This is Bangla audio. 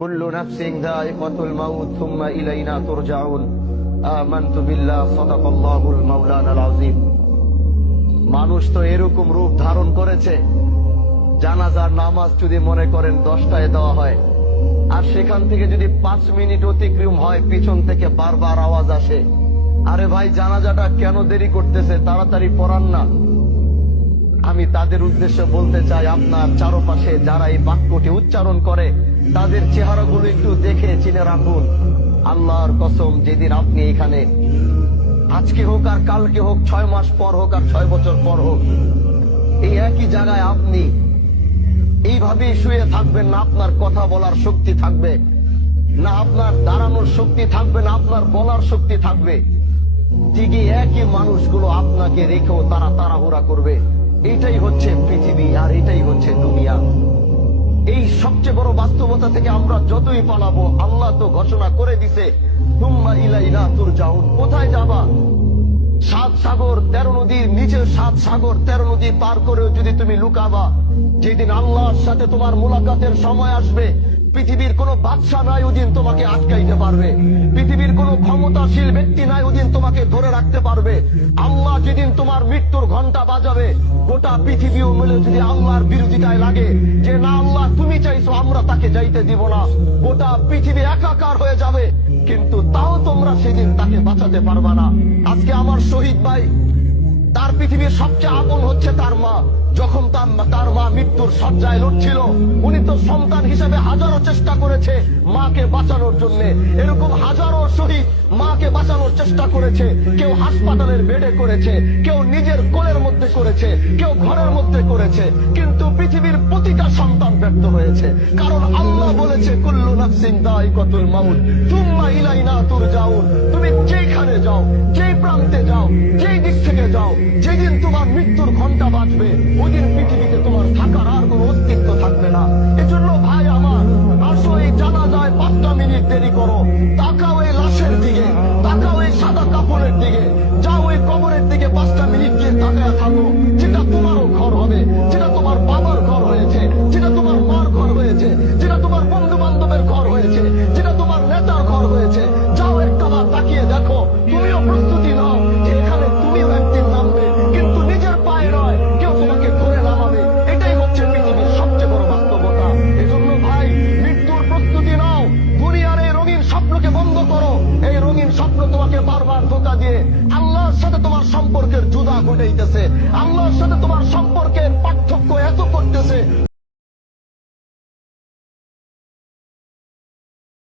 কুল্লু নাফসিন যায়িকাতুল মাউত সুম্মা ইলাইনা তুরজাউন। আমানতু বিল্লাহ, সাদাকাল্লাহুল মাওলানাল আযীম। মানুষ তো এরকম রূপ ধারণ করেছে, জানাজার নামাজ যদি মনে করেন 10টায় দেওয়া হয়, আর সেখান থেকে যদি 5 মিনিট অতিক্রম হয় পিছন থেকে বারবার আওয়াজ আসে, আরে ভাই জানাজাটা কেন দেরি করতেছে, তাড়াতাড়ি পড়ান না। আমি তাদের উদ্দেশ্যে বলতে চাই, আপনার চারপাশে যারা এই বাক্যটি উচ্চারণ করে তাদের চেহারাগুলো একটু দেখে চিনে রাখুন। আল্লাহর কসম, যেদিন আপনি এখানে, আজকে হোক আর কালকে হোক, 6 মাস পর হোক আর 6 বছর পর হোক, এই একই জায়গায় আপনি এইভাবেই শুয়ে থাকবেন, না আপনার কথা বলার শক্তি থাকবে, না আপনার দাঁড়ানোর শক্তি থাকবে, না আপনার বলার শক্তি থাকবে। ঠিকই একই মানুষগুলো আপনাকে রেখেও তারা তাড়াহুড়া করবে। এটাই হচ্ছে পৃথিবী, আর এটাই হচ্ছে দুনিয়া। এই সবচেয়ে বড় বাস্তবতা থেকে আমরা যতই পালাবো, আল্লাহ তো ঘোষণা করে দিছে, সুম্মা ইলাইনা তুরজাউন। কোথায় যাবা? 7 সাগর 13 নদীর নিচে, 7 সাগর 13 নদী পার করেও যদি তুমি লুকাবা, যেদিন আল্লাহর সাথে তোমার মুলাকাতের সময় আসবে, পৃথিবীর কোন বাদশা নাই ওদিন তোমাকে আটকাইতে পারবে, পৃথিবীর কোন ক্ষমতাশীল ব্যক্তি নাই ওদিন তোমাকে ধরে রাখতে পারবে। আল্লাহ যেদিন তোমার মৃত্যুর ঘন্টা বাজাবে, গোটা পৃথিবীও মিলে যদি আল্লাহর বিরোধিতায় লাগে যে না আল্লাহ তুমি চাইছো, আমরা তাকে যাইতে দিব না, গোটা পৃথিবী একাকার হয়ে যাবে, কিন্তু তাও তোমরা সেদিন তাকে বাঁচাতে পারবা না। আজকে আমার শহীদ ভাই, তার পৃথিবীর সবচেয়ে আপন হচ্ছে তার মা। যখন তার মা মৃত্যুর শয্যায় লড়ছিল, উনি তো সন্তান হিসেবে হাজারো চেষ্টা করেছে মাকে বাঁচানোর জন্য। এরকম হাজারো শহীদ মাকে বাঁচানোর চেষ্টা করেছে। কেউ হাসপাতালের বেডে করেছে, কেউ নিজের কোলের মধ্যে করেছে, কেউ ঘরের মধ্যে করেছে, কিন্তু পৃথিবীর প্রতিটা সন্তান ব্যর্থ হয়েছে। কারণ আল্লাহ বলেছে, কুল্লু নাফসিন যায়িকাতুল মাউত সুম্মা ইলাইনা তুরজাউন। তুমি যেখানে যাও, যেই প্রান্তে যাও, যেই দিক থেকে যাও, যেদিন তোমার মৃত্যুর ঘন্টা বাজবে, ওইদিন পৃথিবীতে তোমার থাকার আর কোনো অস্তিত্ব থাকবে না। এজন্য ভাই আমার, আসো এই জানাজায় 5টা মিনিট দেরি করো, তাকাও এই লাশের দিকে, তাকাও এই সাদা কাপড়ের দিকে, যাও ওই কবরের দিকে 5টা মিনিট গিয়ে তাকায় থাকো। যেটা তোমারও ঘর হবে, যেটা তোমার বাবার ঘর হয়েছে, যেটা তোমার মার ঘর হয়েছে, যেটা তোমার বন্ধু বান্ধবের ঘর হয়েছে, যেটা তোমার নেতার ঘর হয়েছে, যাও একটাবার তাকিয়ে দেখো। তুমিও প্রস্তুতি নাও যে এখানে তুমিও একদিন নামবে, কিন্তু নিজের পায়ে নয়, কেউ তোমাকে ধরে নামাবে। এটাই হচ্ছে পৃথিবীর সবচেয়ে বড় বাস্তবতা। এজন্য ভাই, মৃত্যুর প্রস্তুতি নাও। দুনিয়ার এই রঙিন স্বপ্নকে বন্ধ করো। এই রঙিন স্বপ্ন তোমাকে বারবার ধোঁকা দিয়ে আল্লাহর সাথে তোমার সম্পর্কের জুদা ঘটাইতেছে, আল্লাহর সাথে তোমার সম্পর্কের পার্থক্য এত করতেছে,